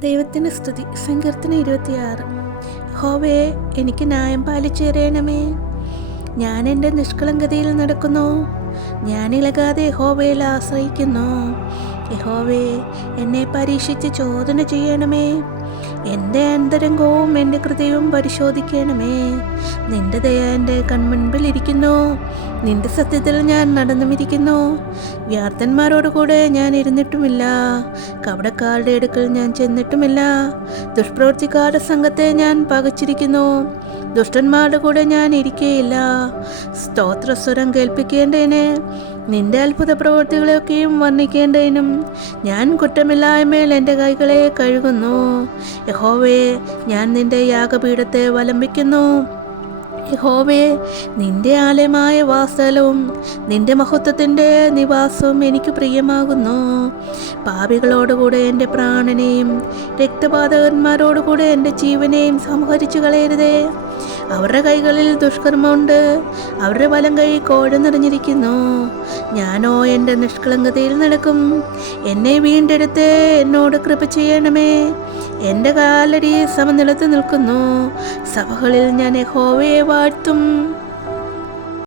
ദൈവത്തിന് സ്തുതി. സങ്കീർത്തന ഇരുപത്തിയാറ്. ഹോവേ എനിക്ക് ന്യായം പാലിച്ചേരേണമേ. ഞാൻ എന്റെ നിഷ്കളങ്കതയിൽ നടക്കുന്നു. ഞാൻ ഇളകാതെ ഹോവയിൽ ആശ്രയിക്കുന്നു. യഹോവേ എന്നെ പരീക്ഷിച്ച് ചോദന ചെയ്യണമേ. എന്റെ അന്തരംഗവും എന്റെ ഹൃദയവും പരിശോധിക്കണമേ. നിന്റെ ദയ എന്റെ കൺമുൻപിൽ ഇരിക്കുന്നു. നിന്റെ സത്യത്തിൽ ഞാൻ നടന്നുമിരിക്കുന്നു. വ്യാർത്ഥന്മാരോട് കൂടെ ഞാൻ ഇരുന്നിട്ടുമില്ല. കവടക്കാരുടെ അടുക്കൽ ഞാൻ ചെന്നിട്ടുമില്ല. ദുഷ്പ്രവൃത്തിക്കാരുടെ സംഘത്തെ ഞാൻ പകച്ചിരിക്കുന്നു. ദുഷ്ടന്മാരുടെ കൂടെ ഞാൻ ഇരിക്കേയില്ല. സ്തോത്രസ്വരം കേൾപ്പിക്കേണ്ടതിന് നിന്റെ അത്ഭുത പ്രവൃത്തികളെയൊക്കെയും വർണിക്കേണ്ടതിനും ഞാൻ കുറ്റമില്ലായ്മയിൽ എന്റെ കൈകളെ കഴുകുന്നു. യഹോവേ ഞാൻ നിന്റെ യാഗപീഠത്തെ വലംബിക്കുന്നു. യഹോവേ നിന്റെ ആലയമായ വാസലവും നിന്റെ മഹത്വത്തിന്റെ നിവാസവും എനിക്ക് പ്രിയമാകുന്നു. പാപികളോടുകൂടെ എന്റെ പ്രാണനെയും രക്തപാതകന്മാരോടുകൂടെ എന്റെ ജീവനെയും സംഹരിച്ചു കളയരുതേ. അവരുടെ കൈകളിൽ ദുഷ്കർമ്മമുണ്ട്. അവരുടെ വലം കൈ കോഴ നിറഞ്ഞിരിക്കുന്നു. ഞാനോ എന്റെ നിഷ്കളങ്കതയിൽ നടക്കും. എന്നെ വീണ്ടെടുത്ത് എന്നോട് കൃപ ചെയ്യണമേ. എന്റെ കാലടി സമനിലത്ത് നിൽക്കുന്നു. സഭകളിൽ ഞാൻ ഹോവയെ വാഴ്ത്തും.